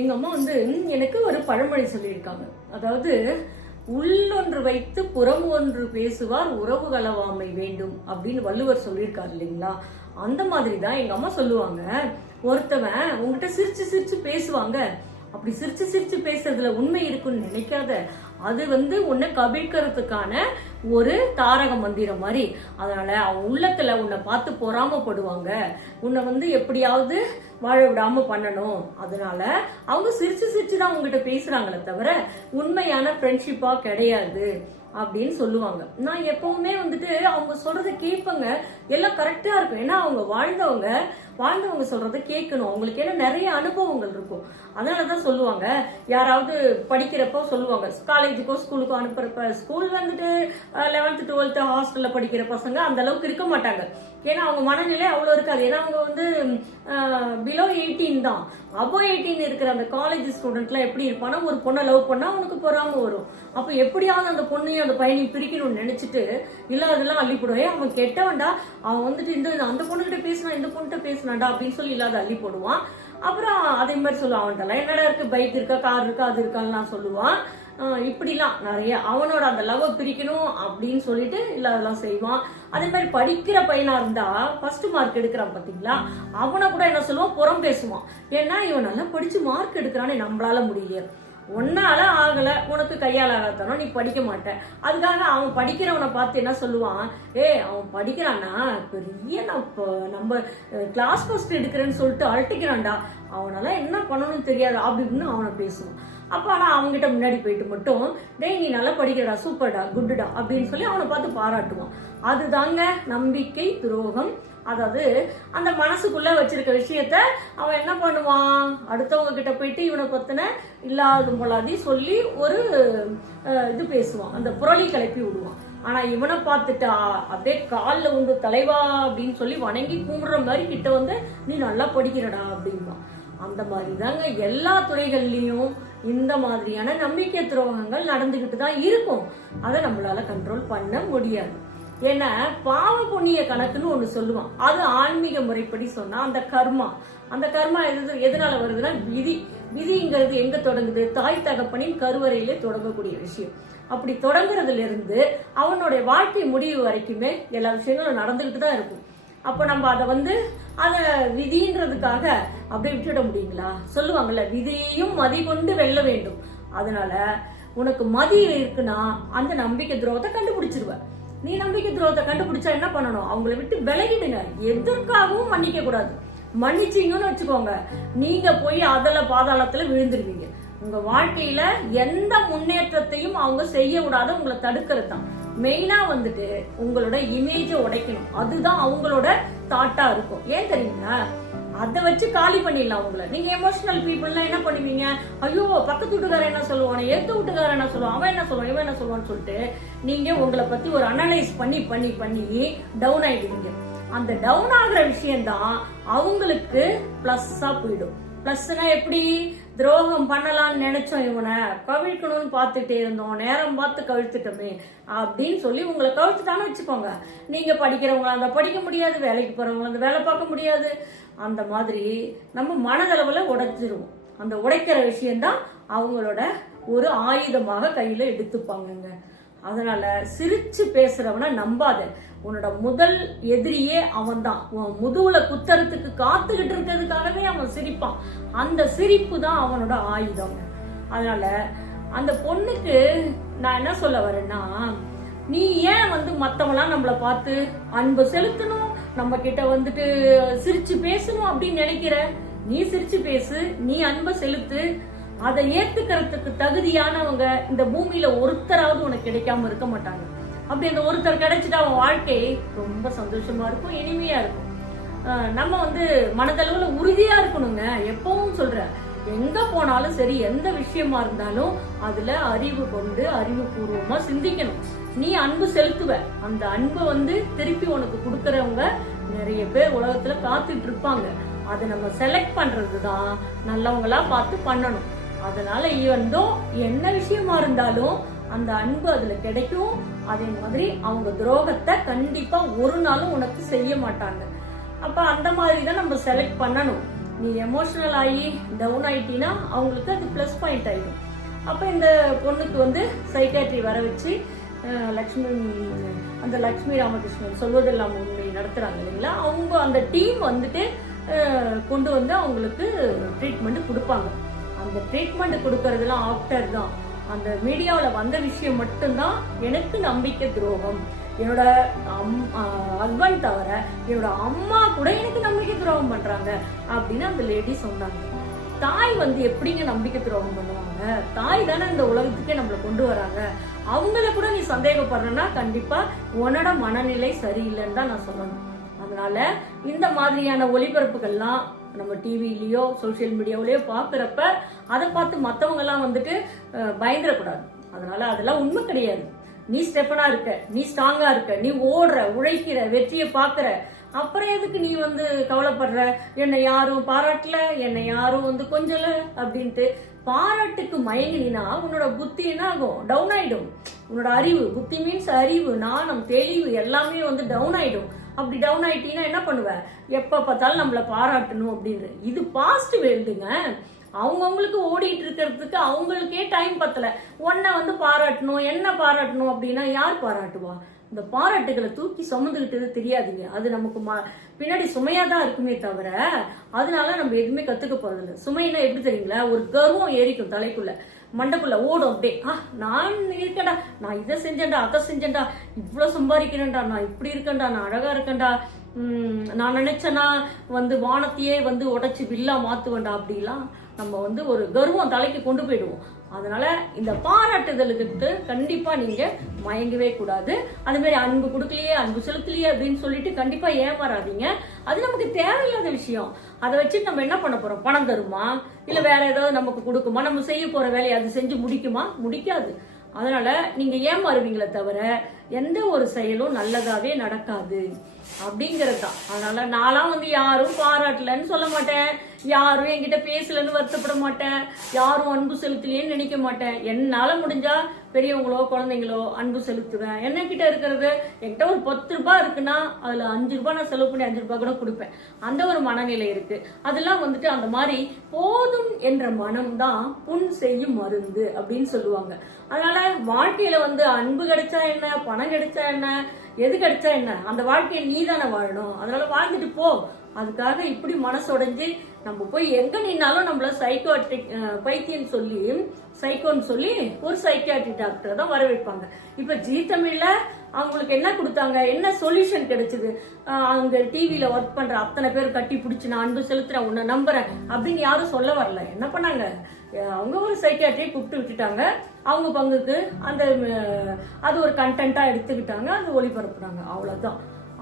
எங்க அம்மா எனக்கு ஒரு பழமொழி சொல்லியிருக்காங்க. அதாவது, உள்ளொன்று வைத்து புறம் ஒன்று பேசுவார் உறவு களவாமை வேண்டும் அப்படின்னு வள்ளுவர் சொல்லியிருக்காரு இல்லைங்களா? அந்த மாதிரி தான் எங்க அம்மா சொல்லுவாங்க. ஒருத்தவன் உங்ககிட்ட சிரிச்சு சிரிச்சு பேசுவாங்க. அப்படி சிரிச்சு சிரிச்சு பேசுறதுல உண்மை இருக்குன்னு நினைக்காத. அது உன்னை கவிழ்க்கிறதுக்கான ஒரு தாரக மந்திரம் மாதிரி. அதனால அவன் உள்ளத்துல உன்னை பார்த்து பொறாமப்படுவாங்க. உன்னை எப்படியாவது வாழ விடாம பண்ணணும். அதனால அவங்க சிரிச்சு சிரிச்சுதான் உங்ககிட்ட பேசுறாங்களே தவிர உண்மையான ஃப்ரெண்ட்ஷிப்பா கிடையாது அப்படின்னு சொல்லுவாங்க. நான் எப்பவுமே அவங்க சொல்றதை கேட்பேங்க. எல்லாம் கரெக்டா இருக்கும். ஏன்னா அவங்க வாழ்ந்தவங்க சொல்றதை கேட்கணும். அவங்களுக்கு என்ன நிறைய அனுபவங்கள் இருக்கும். அதனாலதான் சொல்லுவாங்க. யாராவது படிக்கிறப்போ சொல்லுவாங்க, காலேஜுக்கோ ஸ்கூலுக்கோ அனுப்புறப்ப, ஸ்கூல் 11th 12th ஹாஸ்டல்ல படிக்கிற பசங்க அந்த அளவுக்கு இருக்க மாட்டாங்க. ஏன்னா அவங்க மனநிலை அவ்வளவு இருக்காது. ஏன்னா அவங்க பிலோ 18 தான். அபோ 18 இருக்கிற அந்த காலேஜ் ஸ்டூடெண்ட்லாம் எப்படி இருப்பானா, ஒரு பொண்ணை லவ் பண்ணா அவனுக்கு பொறாம வரும். அப்ப எப்படியாவது அந்த பொண்ணையும் அந்த பையனையும் பிரிக்கணும்னு நினைச்சிட்டு இல்லாதெல்லாம் அள்ளி போடுவேன். அவன் கெட்டவன்டா, அவன் அந்த பொண்ணுகிட்ட பேசினா இந்த பொண்ணுகிட்ட பேசினாண்டா அப்படின்னு சொல்லி இல்லாத அள்ளி போடுவான். அப்புறம் அதே மாதிரி சொல்லுவான், அவன்கிட்ட என்னடா இருக்கு, பைக் இருக்கா, கார் இருக்கா, அது இருக்கான்னு சொல்லுவான். இப்படிலாம் நிறைய அவனோட அந்த லவ் பிரிக்கணும் அப்படின்னு சொல்லிட்டு இல்லாதெல்லாம் செய்வான். அதே மாதிரி படிக்கிற பையனா இருந்தா ஃபர்ஸ்ட் மார்க் எடுக்கிறான் பாத்தீங்களா, அவனை கூட என்ன சொல்லுவான், புறம் பேசுவான். ஏன்னா இவன் நல்லா படிச்சு மார்க் எடுக்கிறானே, நம்மளால முடியல, ஒன்னால ஆகல, உனக்கு கையால் ஆகாதானோ, நீ படிக்க மாட்டேன். அதுக்காக அவன் படிக்கிறவனை பார்த்து என்ன சொல்லுவான், அவன் படிக்கிறான்னா பெரிய நம்ம கிளாஸ் ஃபர்ஸ்ட் எடுக்கிறேன்னு சொல்லிட்டு அழட்டிக்கிறான்டா, அவனால என்ன பண்ணணும்னு தெரியாது அப்படின்னு அவனை பேசுவான். அப்ப ஆனா அவங்ககிட்ட முன்னாடி போயிட்டு மட்டும், டேய் நீ நல்லா படிக்கிறடா, சூப்பர்டா, குட்டுடா அப்படின்னு சொல்லி அவனை பார்த்து பாராட்டுவான். அதுதாங்க நம்பிக்கை துரோகம். அதாவது அந்த மனசுக்குள்ள வச்சிருக்க விஷயத்த அவன் என்ன பண்ணுவான், அடுத்தவங்க கிட்ட போயிட்டு இவனை பத்தின இல்லாத போலாதி சொல்லி ஒரு இது பேசுவான், அந்த புரளி கிளப்பி விடுவான். ஆனா இவனை பார்த்துட்டா அப்படியே காலில் தலைவா அப்படின்னு சொல்லி வணங்கி கும்பிடுற மாதிரி கிட்ட நீ நல்லா படிக்கிறடா அப்படின்வான். அந்த மாதிரி தாங்க எல்லா துறைகள்லயும் இந்த மாதிரியான நம்பிக்கை துரோகங்கள் நடந்துகிட்டு தான் இருக்கும். அதை நம்மளால கண்ட்ரோல் பண்ண முடியாது. ஏன்னா பாவ புண்ணிய கணக்குன்னு ஒண்ணு சொல்லுவான். அது ஆன்மீக முறைப்படி சொன்னா அந்த கர்மா எதனால வருதுன்னா விதிங்கிறது எங்க தொடங்குது, தாய் தகப்பனின் கருவறையிலே தொடங்கக்கூடிய விஷயம். அப்படி தொடங்குறதுல இருந்து அவனுடைய வாழ்க்கை முடிவு வரைக்குமே எல்லா விஷயங்களும் நடந்துகிட்டு தான் இருக்கும். அப்ப நம்ம அதை விதின்றதுக்காக அப்படியே விட்டுட முடியுங்களா? சொல்லுவாங்கல்ல, விதியையும் மதி கொண்டு வெல்ல வேண்டும். அதனால உனக்கு மதி இருக்குன்னா அந்த நம்பிக்கை துரோகத்தை கண்டுபிடிச்சிருவ. நீ நம்பிக்கை துரோகத்தை கண்டுபிடிச்சா என்ன பண்ணணும், அவங்கள விட்டு விலகிடுங்க. எதற்காகவும் மன்னிக்க கூடாது. மன்னிச்சீங்கன்னு வச்சுக்கோங்க, நீங்க போய் அதல பாதாளத்துல விழுந்துருவீங்க. உங்க வாழ்க்கையில எந்த முன்னேற்றத்தையும் அவங்க செய்ய விடாத உங்களை தடுக்கிறது தான். மெயினா உங்களோட இமேஜ உடைக்கணும். அதுதான் அவங்களோட தாட்டா இருக்கும். ஏன் தெரியுங்களா? அதை வச்சு காலி பண்ணிடலாம் உங்களை. நீங்க எமோஷனல் பீப்புள்னா என்ன பண்ணுவீங்க, ஐயோ பக்கத்து வீட்டுக்காரன் என்ன சொல்லுவானே, எந்த வீட்டுக்காரன் என்ன சொல்லுவான், அவன் என்ன சொல்லுவான், இவன் என்ன சொல்லுவான்னு சொல்லிட்டு நீங்க உங்களை பத்தி ஒரு அனலைஸ் பண்ணி பண்ணி பண்ணி டவுன் ஆயிடுவீங்க. அந்த டவுன் ஆகுற விஷயம்தான் அவங்களுக்கு பிளஸ்ஸா போயிடும். பிளஸ்னா எப்படி, துரோகம் பண்ணலாம்னு நினைச்சோம், இவனை கவிழ்க்கணும்னு பார்த்துட்டே இருந்தோம், நேரம் பார்த்து கவிழ்த்துட்டோமே அப்படின்னு சொல்லி உங்களை கவிழ்த்துட்டான்னு வச்சுக்கோங்க. நீங்க படிக்கிறவங்களா இருந்தா படிக்க முடியாது, வேலைக்கு போறவங்களா இருந்தா வேலை பார்க்க முடியாது. அந்த மாதிரி நம்ம மனதளவுல உடைச்சிருவோம். அந்த உடைக்கிற விஷயம்தான் அவங்களோட ஒரு ஆயுதமாக கையில எடுத்துப்பாங்க. அதனால சிரிச்சு பேசுறவன நம்பாத. உன்னோட முதல் எதிரியே அவன் தான். உன் முதுகுல குத்தறதுக்கு காத்துக்கிட்டு இருக்கிறதுக்காகவே அவன் சிரிப்பான். அந்த சிரிப்பு தான் அவனோட ஆயுதம். அதனால அந்த பொண்ணுக்கு நான் என்ன சொல்ல வரேன்னா, நீ ஏன் மத்தவங்களாம் நம்மள பார்த்து அன்பு செலுத்தணும், நம்ம கிட்ட சிரிச்சு பேசணும் அப்படின்னு நினைக்கிற? நீ சிரிச்சு பேசு, நீ அன்பை செலுத்து. அதை ஏத்துக்கிறதுக்கு தகுதியானவங்க இந்த பூமியில ஒருத்தராவது உனக்கு கிடைக்காம இருக்க மாட்டாங்க. அப்படி அந்த ஒருத்தர் கிடைச்சிட்டா அவன் வாழ்க்கை ரொம்ப சந்தோஷமா இருக்கும், இனிமையா இருக்கும். நம்ம மனதளவுல உறுதியா இருக்கணுங்க. எப்பவும் சொல்றேன், எங்க போனாலும் சரி, எந்த விஷயமா இருந்தாலும் அதுல அறிவு கொண்டு அறிவுபூர்வமா சிந்திக்கணும். நீ அன்பு செலுத்துவ, அந்த அன்பு திருப்பி உனக்கு கொடுக்கறவங்க நிறைய பேர் உலகத்துல காத்துட்டு இருப்பாங்க. அதை நம்ம செலக்ட் பண்றதுதான் நல்லவங்களா பார்த்து பண்ணணும். அதனால என்ன விஷயமா இருந்தாலும் அந்த அன்பு அதுல கிடைக்கும். அதே மாதிரி அவங்க துரோகத்தை கண்டிப்பா ஒரு நாளும் உனக்கு செய்ய மாட்டாங்க. அப்ப அந்த மாதிரிதான் நம்ம செலக்ட் பண்ணணும். நீ எமோஷனல் ஆகி டவுன் ஆயிட்டீன்னா அவங்களுக்கு அது ப்ளஸ் பாயிண்ட் ஆயிடும். அப்போ இந்த பொண்ணுக்கு வந்து சைக்காட்ரி வர வச்சு அந்த லக்ஷ்மி ராமகிருஷ்ணன் சொல்வதெல்லாம் உண்மை நடத்துறாங்க இல்லைங்களா, அவங்க அந்த டீம் வந்துட்டு கொண்டு வந்து அவங்களுக்கு ட்ரீட்மெண்ட் கொடுப்பாங்க. அந்த ட்ரீட்மெண்ட் கொடுக்கறதுலாம் ஆஃப்டர் தான். அந்த மீடியாவில் வந்த விஷயம் மட்டும்தான் எனக்கு நம்பிக்கை துரோகம். என்னோட ஹஸ்பண்ட் தவிர என்னோட அம்மா கூட எனக்கு நம்பிக்கை துரோகம் பண்றாங்க அப்படின்னு அந்த லேடி சொன்னாங்க. தாய் வந்து எப்படிங்க நம்பிக்கை துரோகம் பண்ணுவாங்க? தாய் தானே இந்த உலகத்துக்கே நம்மளை கொண்டு வராங்க. அவங்கள கூட நீ சந்தேகப்படுறன்னா கண்டிப்பா உன்னோட மனநிலை சரியில்லைன்னு தான் நான் சொல்லணும். அதனால இந்த மாதிரியான ஒளிபரப்புகள்லாம் நம்ம டிவிலயோ சோசியல் மீடியாவிலயோ பாக்குறப்ப அதை பார்த்து மத்தவங்க எல்லாம் வந்துட்டு பயந்துடக்கூடாது. அதனால அதெல்லாம் உண்மை கிடையாது. நீ ஸ்டெப்பனா இருக்க, நீ ஸ்ட்ராங்கா இருக்க, நீ ஓடுற, உழைக்கிற, வெற்றியை பாக்குற, அப்புறம் எதுக்கு நீ வந்து கவலைப்படுற? என்னை யாரும் பாராட்டல, என்னை யாரும் வந்து கொஞ்சல அப்படின்ட்டு பாராட்டுக்கு மயங்கினா உன்னோட புத்தி என்ன ஆகும்? டவுன் ஆயிடும். உன்னோட அறிவு, புத்தி மீன்ஸ் அறிவு, நாணம், தெளிவு எல்லாமே வந்து டவுன் ஆயிடும். அப்படி டவுன் ஆயிட்டீங்கன்னா என்ன பண்ணுவ? எப்ப பார்த்தாலும் நம்மள பாராட்டணும் அப்படின்னு. இது பாஸ்ட் வேல்டுங்க. அவங்கவுங்களுக்கு ஓடிட்டு இருக்கிறதுக்கு அவங்களுக்கே டைம் பத்தல. உன்னை வந்து பாராட்டணும், என்ன பாராட்டணும் அப்படின்னா யார் பாராட்டுவா? இந்த பாராட்டுகளை தூக்கி சுமந்துகிட்டது தெரியாதுங்க. அது நமக்கு பின்னாடி சுமையா தான் இருக்குமே தவிர அதனால நம்ம எதுவுமே கத்துக்க போறது இல்லை. சுமைனா எப்படி தெரியுங்களா? ஒரு கர்வம் ஏறிக்கும் தலைக்குள்ள, மண்டக்குள்ள ஓடும் அப்படியே. நான் இருக்கேன்டா, நான் இதை செஞ்சேன்டா, அதை செஞ்சேன்டா, இவ்வளவு சம்பாதிக்கிறேன்டா, நான் இப்படி இருக்கேன்டா, நான் அழகா இருக்கேன்டா, நான் நினைச்சேன்னா வந்து வானத்தையே வந்து உடைச்சு வில்லா மாத்துவேன்டா, அப்படிலாம் நம்ம வந்து ஒரு கர்வம் தலைக்கு கொண்டு போயிடுவோம். அதனால இந்த பாராட்டுதலுக்கு கண்டிப்பா நீங்க மயங்கவே கூடாது. அது மாதிரி அன்பு கொடுக்கலையே, அன்பு செலுத்தலையே அப்படின்னு சொல்லிட்டு கண்டிப்பா ஏமாறாதீங்க. அது நமக்கு தேவையில்லாத விஷயம். அதை வச்சு நம்ம என்ன பண்ண போறோம்? பணம் தருமா, இல்ல வேற ஏதாவது நமக்கு கொடுக்குமா? நம்ம செய்ய போற வேலையை அது செஞ்சு முடிக்குமா? முடிக்காது. அதனால நீங்க ஏமாறுவீங்களே தவிர எந்த ஒரு செயலும் நல்லதாவே நடக்காது அப்படிங்கிறது தான். அதனால நான்லாம் வந்து யாரும் பாராட்டலன்னு சொல்ல மாட்டேன், யாரும் என்கிட்ட பேசலன்னு வருத்தப்பட மாட்டேன், யாரும் அன்பு செலுத்தலேன்னு நினைக்க மாட்டேன். என்னால முடிஞ்சா பெரியவங்களோ குழந்தைங்களோ அன்பு செலுத்துவேன். என்ன கிட்ட இருக்கிறது, என்கிட்ட ஒரு 10 ரூபாய் இருக்குன்னா அதுல 5 ரூபாய் நான் செலவு பண்ணி 5 ரூபாய் கூட கொடுப்பேன். அந்த ஒரு மனநிலை இருக்கு. அதெல்லாம் வந்துட்டு அந்த மாதிரி போதும் என்ற மனம் தான் புண் செய்யும் மருந்து அப்படின்னு சொல்லுவாங்க. அதனால வாழ்க்கையில வந்து அன்பு கிடைச்சா என்ன, பணம் கிடைச்சா என்ன, எது கிடைச்சா என்ன, அந்த வாழ்க்கையை நீ தானே வாழணும். அதனால வாழ்ந்துட்டு போ. அதுக்காக இப்படி மனசுடைஞ்சு நம்ம போய் எங்க நின்னாலும் நம்மள சைக்காட்ரிக் பைத்தியம் சொல்லி சைக்கோன்னு சொல்லி ஒரு சைக்காட்ரி டாக்டர் தான் வர வைப்பாங்க. இப்ப ஜீ தமிழ்ல அவங்களுக்கு என்ன கொடுத்தாங்க, என்ன சொல்யூஷன் கிடைச்சது? அவங்க டிவில ஒர்க் பண்ற அத்தனை பேர் கட்டி பிடிச்சு நான் அன்பு செலுத்துறேன், உன்னை நம்புறேன் அப்படின்னு யாரும் சொல்ல வரல. என்ன பண்ணாங்க? அவங்க ஒரு சைக்காட்ரியை கூப்பிட்டு விட்டுட்டாங்க. அவங்க பங்குக்கு அந்த அது ஒரு கண்டென்ட்டா எடுத்துக்கிட்டாங்க, அது ஒளிபரப்புறாங்க. அவ்வளவுதான்.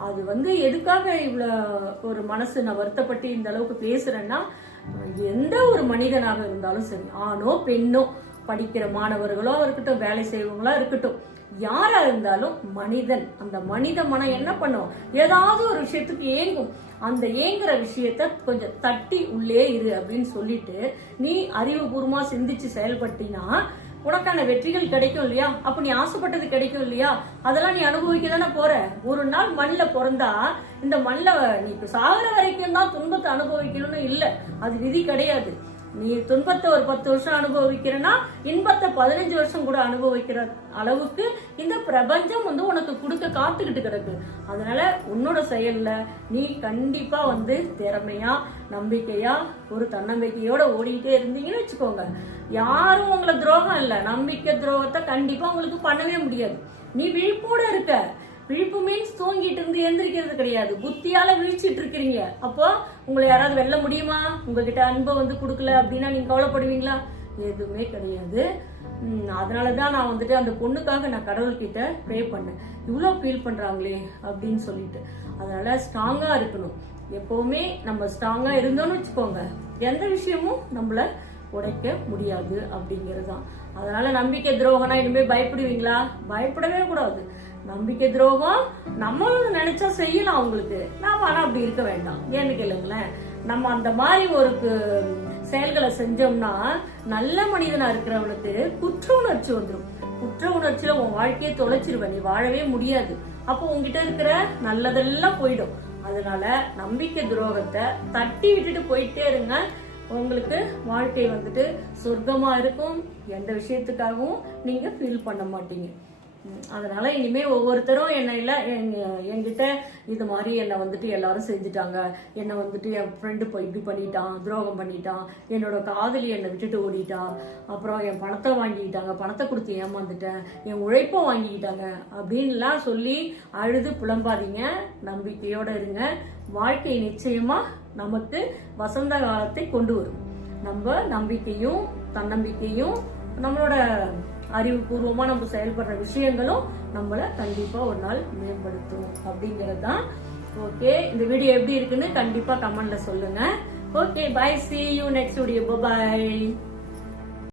அது வந்து எதுக்காக இவ்வளவு ஒரு மனசு நான் வருத்தப்பட்டு இந்த அளவுக்கு பேசுறேன்னா, எந்த ஒரு மனிதனாக இருந்தாலும் சரி, ஆணோ பெண்ணோ, படிக்கிற மாணவர்களோ இருக்கட்டும், வேலை செய்வங்களா இருக்கட்டும், யாரா இருந்தாலும் மனிதன், அந்த மனித மனம் என்ன பண்ணும்? ஏதாவது ஒரு விஷயத்துக்கு ஏங்கும். அந்த ஏங்குற விஷயத்த கொஞ்சம் தட்டி உள்ளே இரு அப்படின்னு சொல்லிட்டு நீ அறிவுபூர்வமா சிந்திச்சு செயல்பட்டினா உனக்கான வெற்றிகள் கிடைக்கும் இல்லையா? அப்ப நீ ஆசைப்பட்டது கிடைக்கும் இல்லையா? அதெல்லாம் நீ அனுபவிக்க தானே போற. ஒரு நாள் மண்ணில் பிறந்தா இந்த மண்ணில் நீ சாகிற வரைக்கும் தான் துன்பத்தை அனுபவிக்கணும்னு இல்லை. அது விதி கிடையாது. நீ துன்பத்தை ஒரு 10 வருஷம் அனுபவிக்கிறனா இன்பத்தை 15 வருஷம் கூட அனுபவிக்கிற அளவுக்கு இந்த பிரபஞ்சம் வந்து உனக்கு கொடுக்க காத்துக்கிட்டு கிடக்கு. அதனால உன்னோட செயல்ல நீ கண்டிப்பா வந்து திறமையா, நம்பிக்கையா, ஒரு தன்னம்பிக்கையோட ஓடிக்கிட்டே இருந்தீங்கன்னு வச்சுக்கோங்க, யாரும் உங்களை துரோகம் இல்லை, நம்பிக்கை துரோகத்தை கண்டிப்பா உங்களுக்கு பண்ணவே முடியாது. நீ விழிப்போட இருக்க. விழிப்பு மீன்ஸ் தூங்கிட்டு இருந்து எந்திரிக்கிறது கிடையாது, புத்தியால விழிச்சிட்டு இருக்கிறீங்க. அப்போ உங்களை யாராவது வெல்ல முடியுமா? உங்ககிட்ட அன்பை வந்து கொடுக்கல அப்படின்னா நீங்க கவலைப்படுவீங்களா? எதுவுமே கிடையாது. அதனாலதான் நான் வந்துட்டு அந்த பொண்ணுக்காக நான் கடவுள்கிட்ட ப்ரே பண்ணேன், இவ்வளோ ஃபீல் பண்றாங்களே அப்படின்னு சொல்லிட்டு. அதனால ஸ்ட்ராங்கா இருக்கணும். எப்பவுமே நம்ம ஸ்ட்ராங்கா இருந்தோம்னு வச்சுக்கோங்க, எந்த விஷயமும் நம்மள உடைக்க முடியாது அப்படிங்கறதுதான். அதனால நம்பிக்கை துரோகம்னா இனிமே பயப்படுவீங்களா? பயப்படவே கூடாது. நம்பிக்கை துரோகம் நம்மளும் நினைச்சா செய்யலாம் அவங்களுக்கு, நாம ஆனா அப்படி இருக்க வேண்டாம். ஏன்னு கேளுங்களேன், நம்ம அந்த மாதிரி ஒரு செயல்களை செஞ்சோம்னா நல்ல மனிதனா இருக்கிறவனுக்கு குற்ற உணர்ச்சி வந்துடும். குற்ற உணர்ச்சியில உன் வாழ்க்கையை தொலைச்சிருவ, நீ வாழவே முடியாது. அப்போ உங்ககிட்ட இருக்கிற நல்லதெல்லாம் போயிடும். அதனால நம்பிக்கை துரோகத்தை தட்டி விட்டுட்டு போயிட்டே இருங்க. உங்களுக்கு வாழ்க்கை வந்துட்டு சொர்க்கமா இருக்கும். எந்த விஷயத்துக்காகவும் நீங்க ஃபீல் பண்ண மாட்டீங்க. அதனால இனிமே ஒவ்வொருத்தரும் என்கிட்ட இது மாதிரி என்னை வந்துட்டு எல்லாரும் செஞ்சுட்டாங்க, என்னை வந்துட்டு என் ஃப்ரெண்டு போய் இப்படி பண்ணிட்டான், துரோகம் பண்ணிட்டான், என்னோட காதலி என்னை விட்டுட்டு ஓடிட்டான், அப்புறம் என் பணத்தை வாங்கிக்கிட்டாங்க, பணத்தை கொடுத்து ஏமாந்துட்டேன், என் உழைப்பை வாங்கிக்கிட்டாங்க அப்படின்லாம் சொல்லி அழுது புலம்பாதீங்க. நம்பிக்கையோட இருங்க. வாழ்க்கை நிச்சயமா நமக்கு வசந்த காலத்தை கொண்டு வரும். நம்ம நம்பிக்கையும் தன்னம்பிக்கையும் நம்மளோட அறிவுபூர்வமா நம்ம செயல்படுற விஷயங்களும் நம்மள கண்டிப்பா ஒரு நாள் மேம்படுத்தும் அப்படிங்கிறது தான். ஓகே, இந்த வீடியோ எப்படி இருக்குன்னு கண்டிப்பா கமெண்ட்ல சொல்லுங்க. Okay, bye, see you next video. Bye bye.